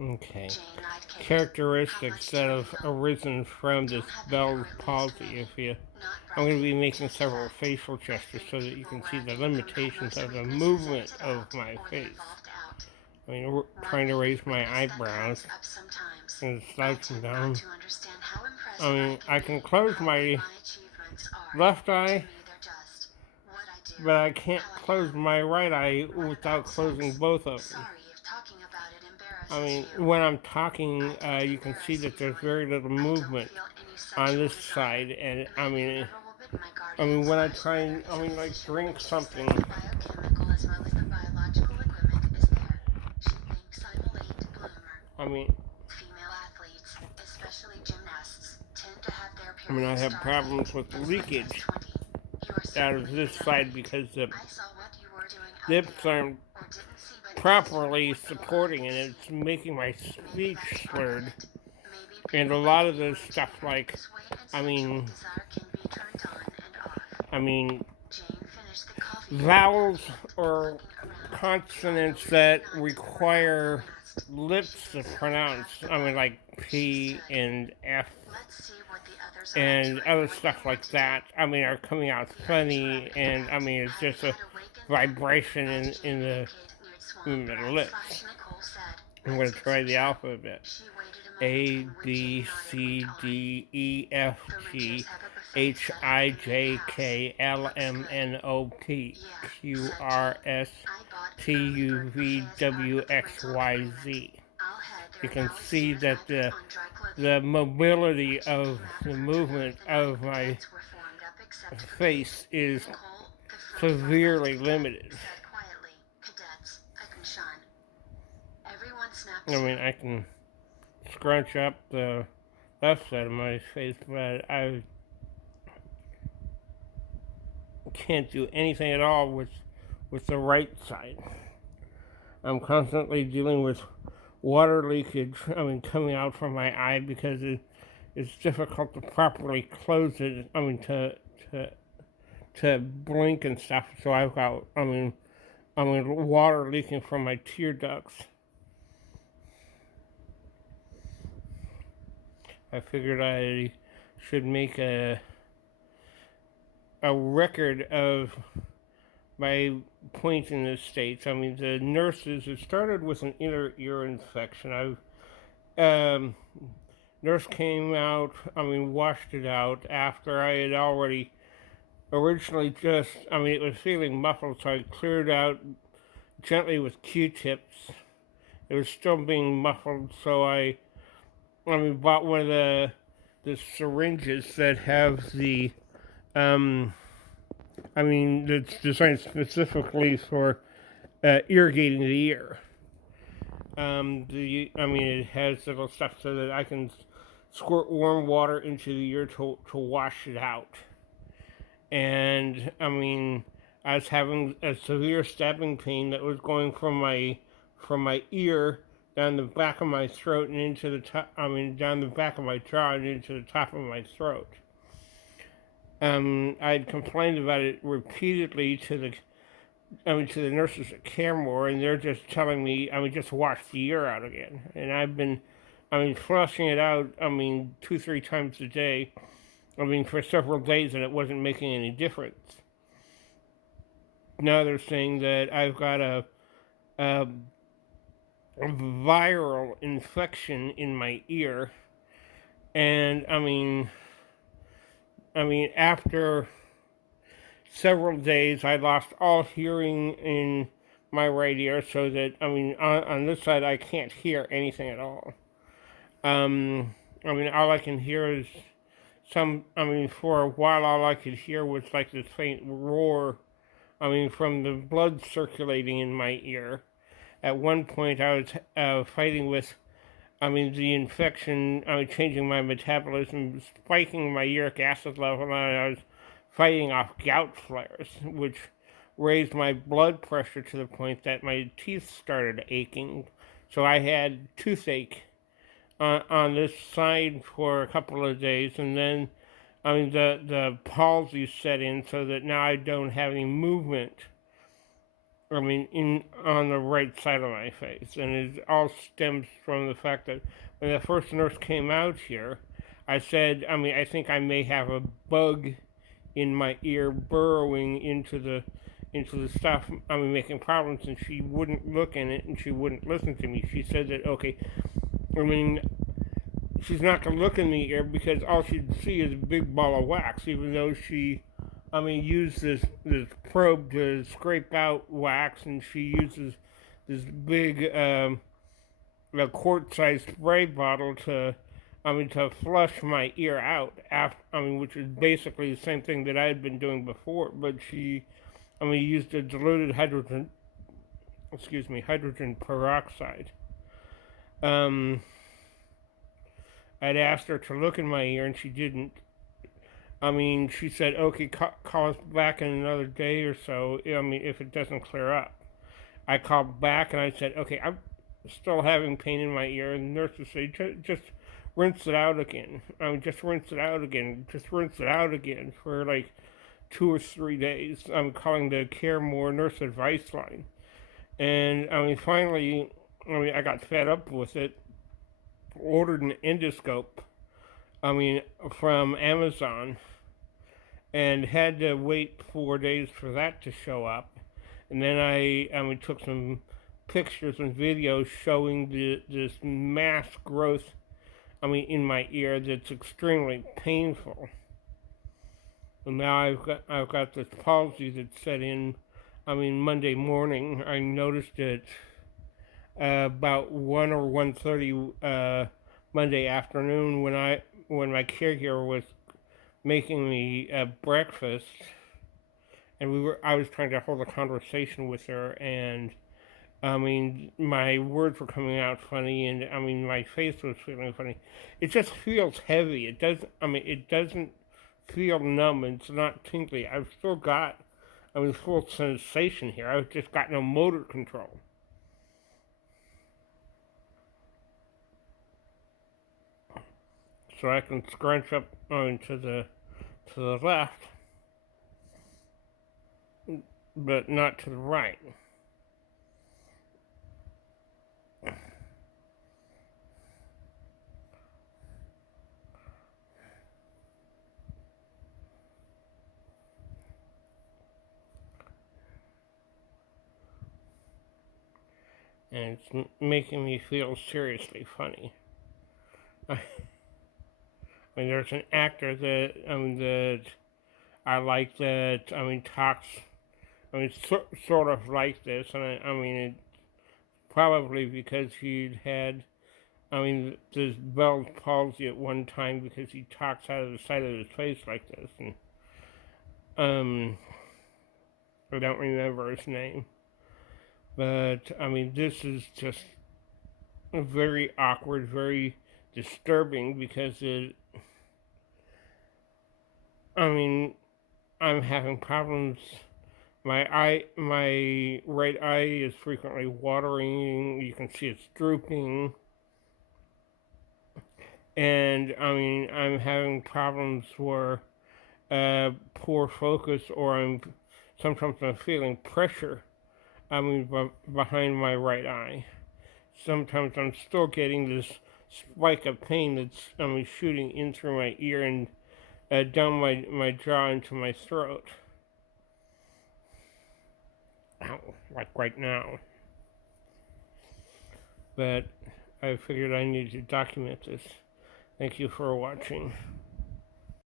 Okay. Characteristics that have arisen from this Bell's palsy. I'm going to be making several facial gestures so that you can see the limitations of the movement of my face. I mean, trying to raise my eyebrows and slouch them down. I mean, I can close my left eye, but I can't close my right eye without closing both of them. I mean, when I'm talking, you can see that there's very little movement on this side, and when I try and, like drink something. I mean, I have problems with leakage out of this side because the lips aren't properly supporting and it's making my speech slurred. And a lot of this stuff, like, I mean, vowels or consonants that require lips to pronounce, like P and F and other stuff like that, are coming out funny, and it's just a vibration in the lips. I'm going to try the alphabet. A, B, C, D, E, F, G, H, I, J, K, L, M, N, O, P, Q, R, S, T, U, V, W, X, Y, Z. You can see that the mobility of the movement of my face is severely limited. I can scrunch up the left side of my face, but I can't do anything at all with the right side. I'm constantly dealing with water leakage, coming out from my eye because it's difficult to properly close it, to blink and stuff. So I've got, water leaking from my tear ducts. I figured I should make a record of my point in the States. The nurses, it started with an inner ear infection. Nurse came out, washed it out after I had already originally just, it was feeling muffled, so I cleared out gently with Q-tips. It was still being muffled, so I bought one of the syringes that have the, that's designed specifically for irrigating the ear. It has little stuff so that I can squirt warm water into the ear to wash it out. And, I was having a severe stabbing pain that was going from my ear down the back of my throat and into the top, down the back of my jaw and into the top of my throat. I'd complained about it repeatedly to the nurses at Caremore, and they're just telling me, just wash the ear out again. And I've been, flushing it out, 2-3 times a day, for several days, and it wasn't making any difference. Now they're saying that I've got a viral infection in my ear, and after several days I lost all hearing in my right ear, so that on this side I can't hear anything at all. All I can hear is for a while all I could hear was like this faint roar from the blood circulating in my ear. At one point I was fighting with the infection, changing my metabolism, spiking my uric acid level, and I was fighting off gout flares, which raised my blood pressure to the point that my teeth started aching. So I had toothache on this side for a couple of days, and then the palsy set in, so that now I don't have any movement I mean, on the right side of my face, and it all stems from the fact that when the first nurse came out here, I said, I mean, I think I may have a bug in my ear burrowing into the stuff. I mean, making problems, and she wouldn't look in it, and she wouldn't listen to me. She said that okay, I mean, she's not gonna look in the ear because all she'd see is a big ball of wax, even though she, I mean, used this probe to scrape out wax, and she uses this big a quart-sized spray bottle to, I mean, to flush my ear out. After, I mean, which is basically the same thing that I had been doing before, but she, I mean, used a diluted hydrogen peroxide. Um, I'd asked her to look in my ear, and she didn't. I mean, she said, okay, call us back in another day or so, I mean, if it doesn't clear up. I called back and I said, okay, I'm still having pain in my ear. And the nurse would say, just rinse it out again. I mean, just rinse it out again. Just rinse it out again for like 2 or 3 days. I'm calling the Care More nurse advice line. And I mean, finally, I mean, I got fed up with it, ordered an endoscope, I mean, from Amazon, and had to wait 4 days for that to show up. And then I mean, took some pictures and videos showing this mass growth, I mean, in my ear that's extremely painful. And now I've got this palsy that set in, I mean, Monday morning. I noticed it about 1 or 1:30 Monday afternoon when my caregiver was making me breakfast, and I was trying to hold a conversation with her, and I mean, my words were coming out funny, and I mean, my face was feeling funny. It just feels heavy. It doesn't. I mean, it doesn't feel numb. It's not tingly. I've still got, I mean, full sensation here. I've just got no motor control. So I can scrunch up to the left, but not to the right. And it's making me feel seriously funny. I mean, there's an actor that I like that, I mean, talks, I mean, sort of like this, and I mean, it probably because he'd had, I mean, this Bell's palsy at one time because he talks out of the side of his face like this, and, I don't remember his name. But, I mean, this is just very awkward, very disturbing because I mean, I'm having problems. My right eye is frequently watering. You can see it's drooping. And, I mean, I'm having problems where poor focus, or sometimes I'm feeling pressure, I mean, behind my right eye. Sometimes I'm still getting this spike of pain that's, I mean, shooting in through my ear and down my jaw into my throat. Ow, like right now. But I figured I needed to document this. Thank you for watching.